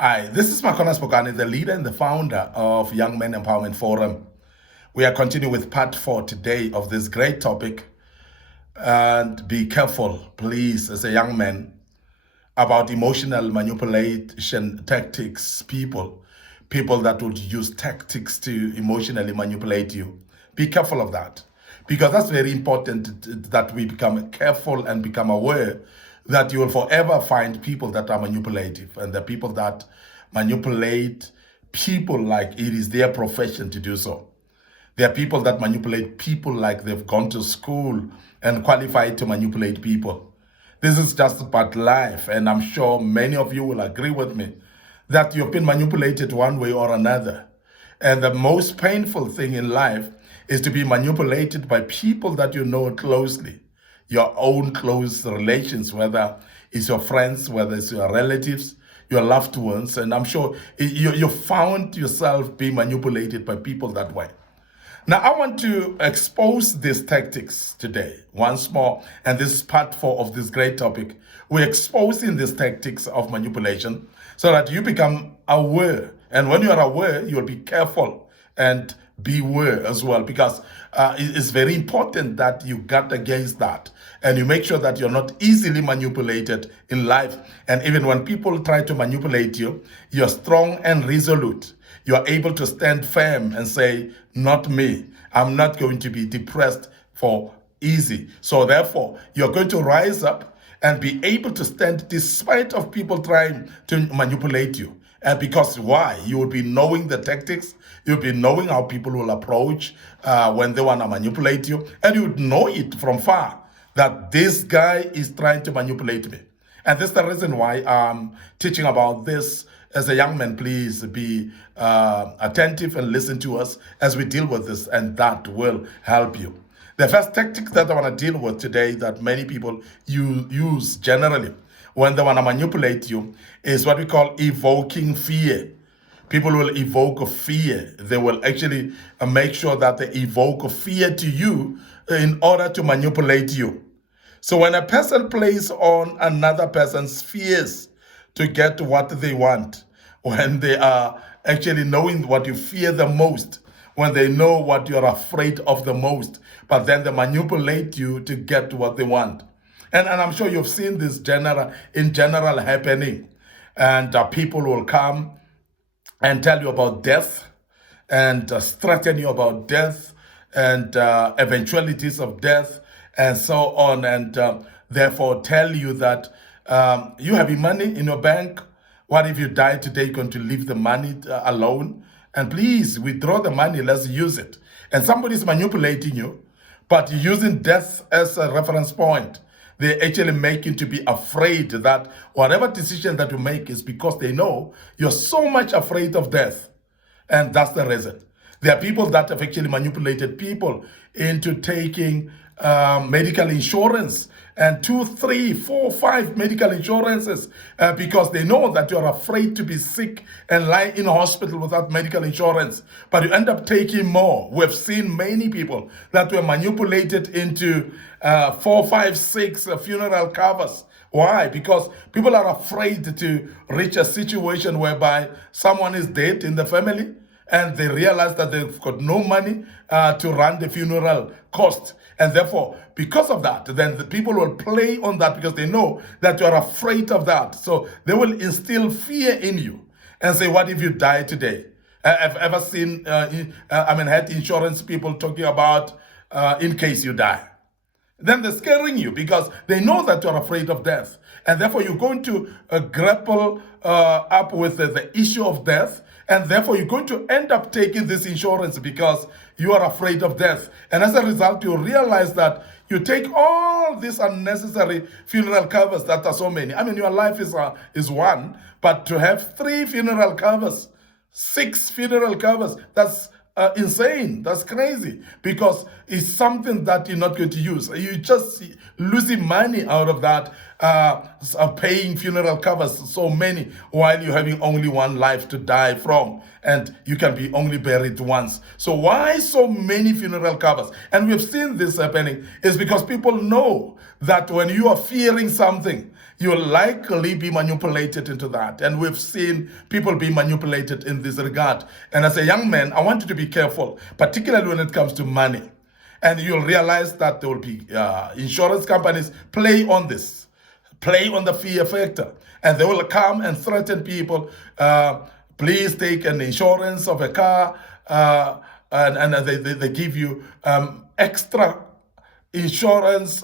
Hi, this is Makona Spokane, the leader and the founder of Young Men Empowerment Forum. We are continuing with part 4 today of this great topic. And be careful, please, as a young man, about emotional manipulation tactics, people that would use tactics to emotionally manipulate you. Be careful of that, because that's very important that we become careful and become aware that you will forever find people that are manipulative, and the people that manipulate people like it is their profession to do so. There are people that manipulate people like they've gone to school and qualified to manipulate people. This is just about life, and I'm sure many of you will agree with me that you've been manipulated one way or another. And the most painful thing in life is to be manipulated by people that you know closely, your own close relations, whether it's your friends, whether it's your relatives, your loved ones. And I'm sure you found yourself being manipulated by people that way. Now, I want to expose these tactics today once more, and this is part 4 of this great topic. We're exposing these tactics of manipulation so that you become aware. And when you are aware, you'll be careful and beware as well, because it's very important that you guard against that and you make sure that you're not easily manipulated in life. And even when people try to manipulate you, you're strong and resolute. You're able to stand firm and say, not me. I'm not going to be depressed for easy. So therefore, you're going to rise up and be able to stand despite of people trying to manipulate you. And because why? You will be knowing the tactics. You'll be knowing how people will approach when they want to manipulate you. And you would know it from far that this guy is trying to manipulate me. And this is the reason why I'm teaching about this. As a young man, please be attentive and listen to us as we deal with this, and that will help you. The first tactic that I want to deal with today that many people use generally when they want to manipulate you is what we call evoking fear. People will evoke fear. They will actually make sure that they evoke fear to you in order to manipulate you. So when a person plays on another person's fears to get what they want, when they are actually knowing what you fear the most, when they know what you're afraid of the most, but then they manipulate you to get what they want. And I'm sure you've seen this in general happening. And people will come and tell you about death and threaten you about death and eventualities of death and so on. And therefore tell you that you have your money in your bank. What if you die today? You're going to leave the money alone? And please withdraw the money, let's use it. And somebody's manipulating you, but you're using death as a reference point. They actually make you to be afraid that whatever decision that you make is because they know you're so much afraid of death. And that's the reason. There are people that have actually manipulated people into taking medical insurance and 2, 3, 4, 5 medical insurances because they know that you're afraid to be sick and lie in a hospital without medical insurance. But you end up taking more. We've seen many people that were manipulated into 4, 5, 6 funeral covers. Why? Because people are afraid to reach a situation whereby someone is dead in the family and they realize that they've got no money to run the funeral cost. And therefore, because of that, then the people will play on that because they know that you're afraid of that. So they will instill fear in you and say, what if you die today? I've ever seen, had insurance people talking about in case you die. Then they're scaring you because they know that you're afraid of death. And therefore, you're going to grapple up with the issue of death. And therefore, you're going to end up taking this insurance because you are afraid of death. And as a result, you realize that you take all these unnecessary funeral covers that are so many. I mean, your life is one, but to have 3 funeral covers, 6 funeral covers, that's insane. That's crazy because it's something that you're not going to use. You just losing money out of that, paying funeral covers, so many, while you're having only one life to die from, and you can be only buried once. So why so many funeral covers? And we've seen this happening is because people know that when you are fearing something, you'll likely be manipulated into that. And we've seen people be manipulated in this regard. And as a young man, I want you to be careful, particularly when it comes to money. And you'll realize that there will be insurance companies play on this, play on the fear factor. And they will come and threaten people, please take an insurance of a car, and they give you extra insurance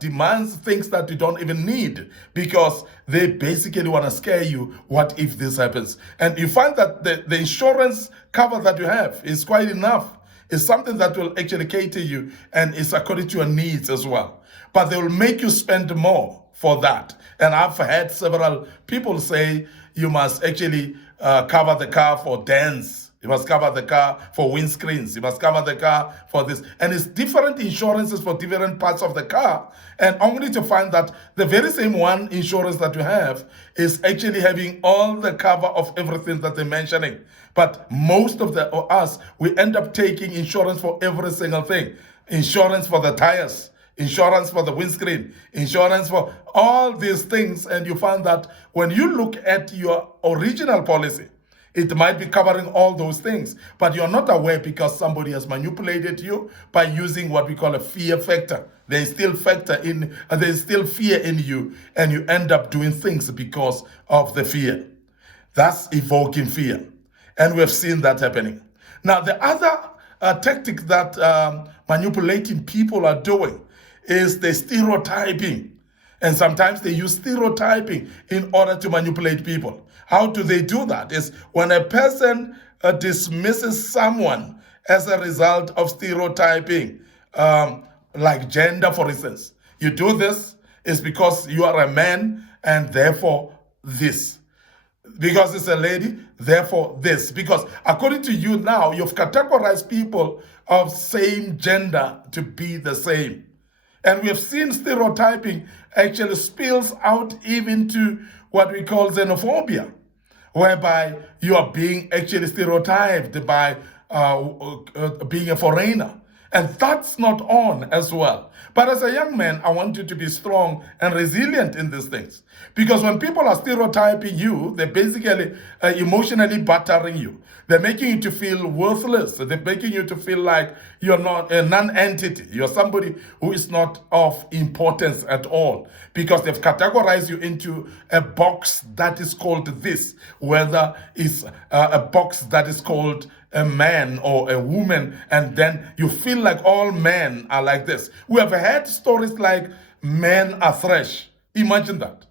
demands, things that you don't even need, because they basically want to scare you. What if this happens? And you find that the insurance cover that you have is quite enough. It's something that will actually cater you, and it's according to your needs as well. But they will make you spend more for that. And I've had several people say you must actually cover the car for dents. You must cover the car for windscreens. You must cover the car for this. And it's different insurances for different parts of the car. And only to find that the very same one insurance that you have is actually having all the cover of everything that they're mentioning. But most of us, we end up taking insurance for every single thing. Insurance for the tires, insurance for the windscreen, insurance for all these things. And you find that when you look at your original policy, it might be covering all those things, but you're not aware because somebody has manipulated you by using what we call a fear factor. There's still there's still fear in you, and you end up doing things because of the fear. That's evoking fear. And we've seen that happening. Now, the other tactic that manipulating people are doing is the stereotyping. And sometimes they use stereotyping in order to manipulate people. How do they do that? Is when a person dismisses someone as a result of stereotyping, like gender, for instance. You do this is because you are a man, and therefore this. Because it's a lady, therefore this. Because according to you now, you've categorized people of same gender to be the same. And we have seen stereotyping actually spills out even to what we call xenophobia, whereby you are being actually stereotyped by being a foreigner. And that's not on as well. But as a young man, I want you to be strong and resilient in these things. Because when people are stereotyping you, they're basically emotionally battering you. They're making you to feel worthless. They're making you to feel like you're not a non-entity. You're somebody who is not of importance at all. Because they've categorized you into a box that is called this, whether it's a box that is called a man or a woman, and then you feel like all men are like this. We have had stories like men are trash. Imagine that.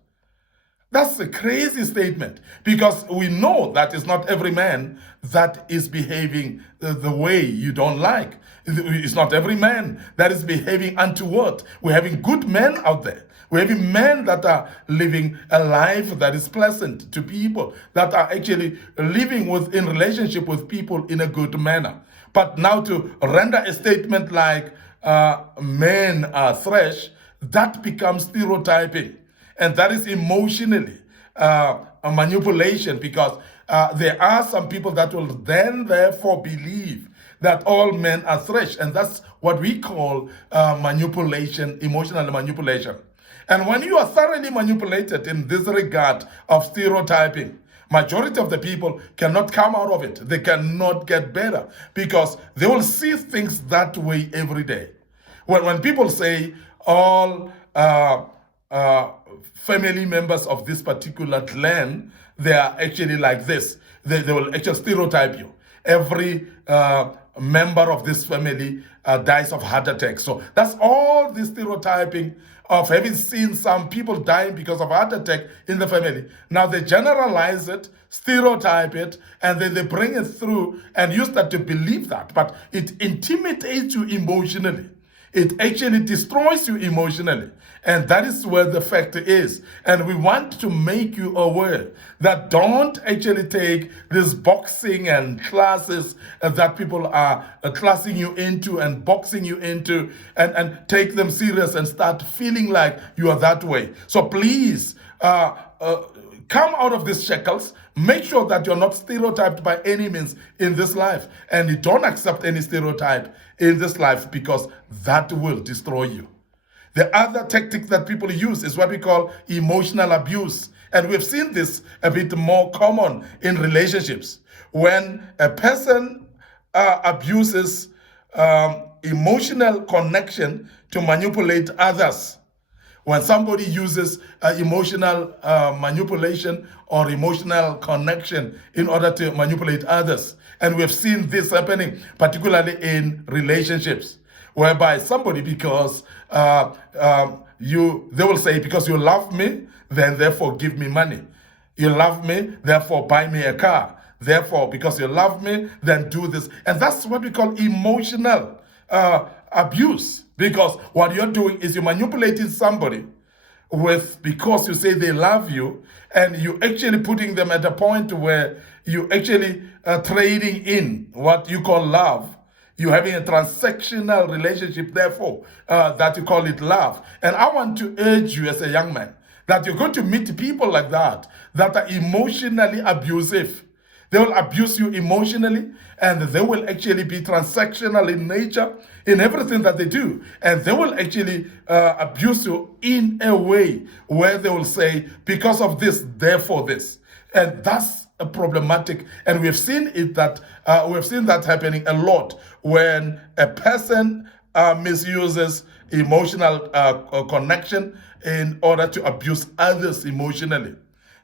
That's a crazy statement, because we know that it's not every man that is behaving the way you don't like. It's not every man that is behaving untoward. We're having good men out there. We're having men that are living a life that is pleasant to people, that are actually living in relationship with people in a good manner. But now to render a statement like men are trash, that becomes stereotyping. And that is emotionally a manipulation, because there are some people that will then therefore believe that all men are trash. And that's what we call manipulation, emotional manipulation. And when you are thoroughly manipulated in this regard of stereotyping, majority of the people cannot come out of it. They cannot get better, because they will see things that way every day. When people say all family members of this particular clan, they are actually like this, they will actually stereotype you. Every member of this family dies of heart attack. So that's all the stereotyping of having seen some people dying because of heart attack in the family. Now they generalize it, stereotype it, and then they bring it through and use that to believe that. But it intimidates you emotionally. It actually destroys you emotionally. And that is where the factor is. And we want to make you aware that don't actually take this boxing and classes that people are classing you into and boxing you into, and take them serious and start feeling like you are that way. So please, come out of these shackles. Make sure that you're not stereotyped by any means in this life. And you don't accept any stereotype in this life, because that will destroy you. The other tactic that people use is what we call emotional abuse. And we've seen this a bit more common in relationships. When a person abuses emotional connection to manipulate others. When somebody uses emotional manipulation or emotional connection in order to manipulate others. And we've seen this happening, particularly in relationships, whereby somebody, because they will say, because you love me, then therefore give me money. You love me, therefore buy me a car. Therefore, because you love me, then do this. And that's what we call emotional abuse. Because what you're doing is you're manipulating somebody because you say they love you, and you're actually putting them at a point where you actually trading in what you call love. You're having a transactional relationship, therefore, that you call it love. And I want to urge you as a young man that you're going to meet people like that are emotionally abusive. They will abuse you emotionally, and they will actually be transactional in nature, in everything that they do. And they will actually abuse you in a way where they will say, because of this, therefore this. And that's a problematic. And we've seen that happening a lot when a person misuses emotional connection in order to abuse others emotionally,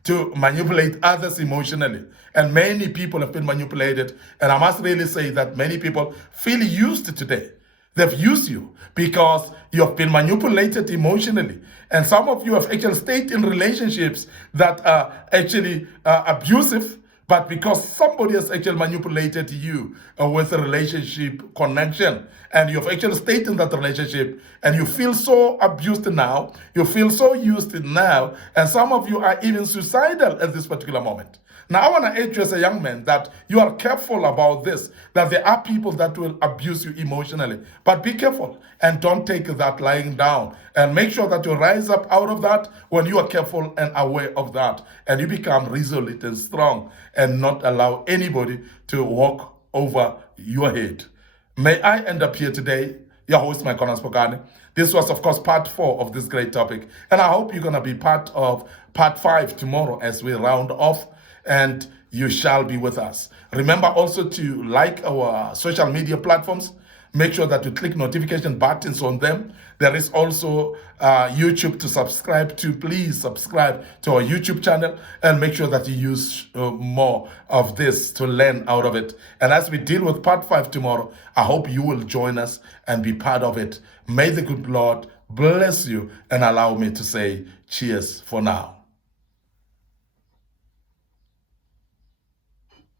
to manipulate others emotionally. And many people have been manipulated. And I must really say that many people feel used today. They've used you because you've been manipulated emotionally. And some of you have actually stayed in relationships that are actually abusive, but because somebody has actually manipulated you with a relationship connection, and you've actually stayed in that relationship, and you feel so abused now, you feel so used now, and some of you are even suicidal at this particular moment. Now, I want to urge you as a young man that you are careful about this, that there are people that will abuse you emotionally. But be careful and don't take that lying down. And make sure that you rise up out of that when you are careful and aware of that. And you become resolute and strong and not allow anybody to walk over your head. May I end up here today, your host, Mike Connor Spokane. This was, of course, part 4 of this great topic. And I hope you're going to be part of part 5 tomorrow as we round off, and you shall be with us. Remember also to like our social media platforms. Make sure that you click notification buttons on them. There is also YouTube to subscribe to. Please subscribe to our YouTube channel and make sure that you use more of this to learn out of it. And as we deal with part 5 tomorrow, I hope you will join us and be part of it. May the good Lord bless you, and allow me to say cheers for now.